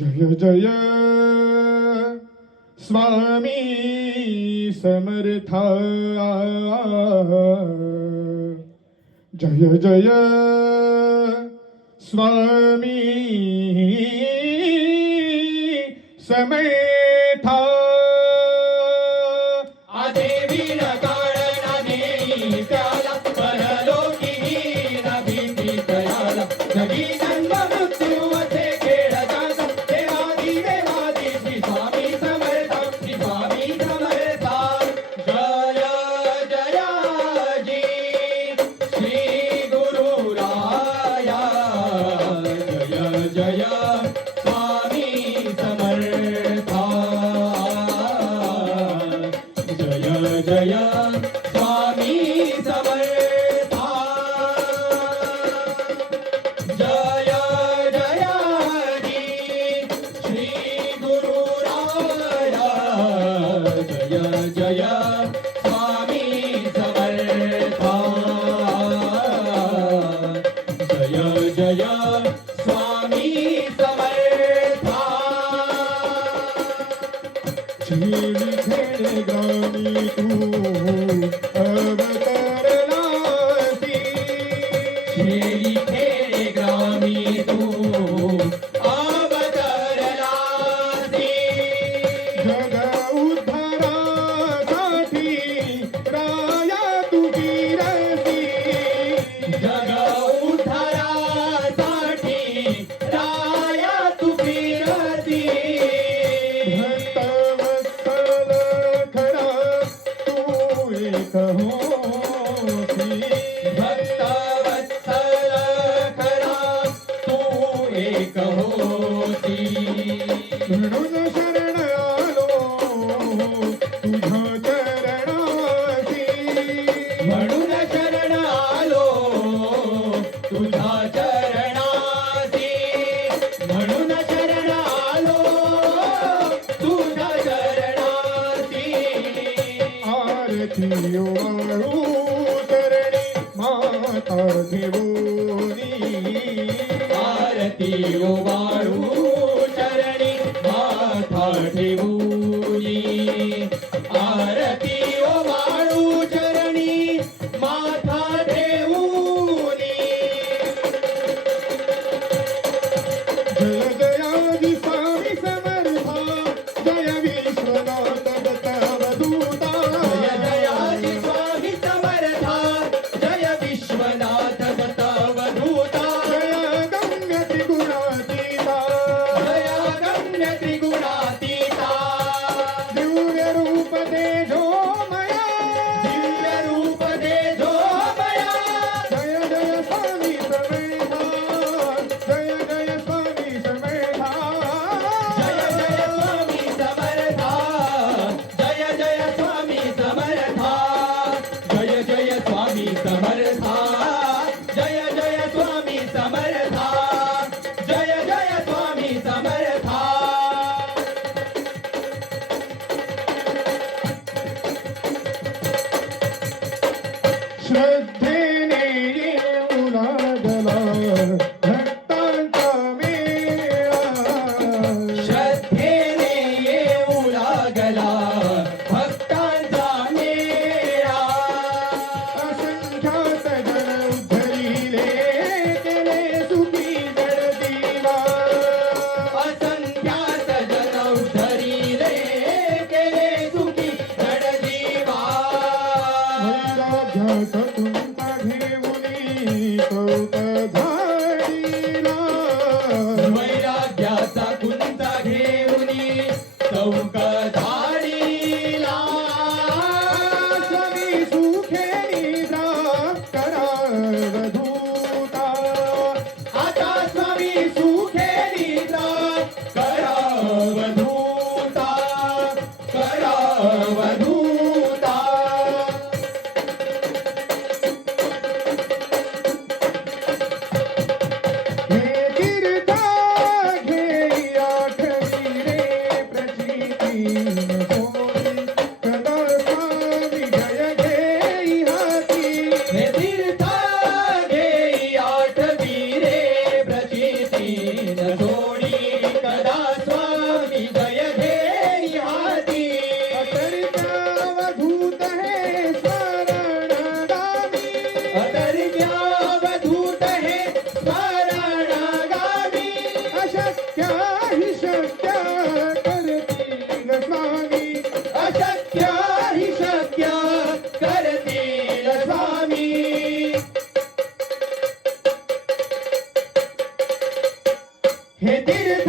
जय जय स्वामी समर्था जय जय स्वामी समर्था आदेवी कारण देई त्याला परलोकी न भीती दयाला जगी जन्म मृत्यू असे खेळ जात देवादी देवादी श्री स्वामी समर्था श्री स्वामी समर्था जय जयाजी श्री गुरु राया जय जय स्वामी समर्था जय जय स्वामी समर्था जय जयाजी श्री गुरु राया जय जय स्वामी समर्था जय जय स्वामी समर्था झेली खेळ ग्रामी तू अवतरलासी खेळी खेळे ग्रामी तू अवतरलासी जग उद्धारासाठी राया तुझी रसी जग उद्धारासाठी राया तू फिरती भक्तवत्सल खरा तू एक होसी भक्तवत्सल खरा तू एक होती म्हणून शरण आलो तुझ्या चरणासी म्हणून शरण आलो तुझ्या चरणासी म्हणून शरण आलो तुझ्या चरणासी आरती वाळू चरणी माता देवोनी आरती वाळू चरणी माथा ठेवूनी आरती वाळू चरणी माथा ठेवूनी जय जयाजी स्वामी समर्था जय विश्वनाथ दत्तवदूता जय जयाजी स्वामी समर्था जय विश्वनाथ दत्तवधूता जय गम्य त्रिगुणातीता हे तीर्थ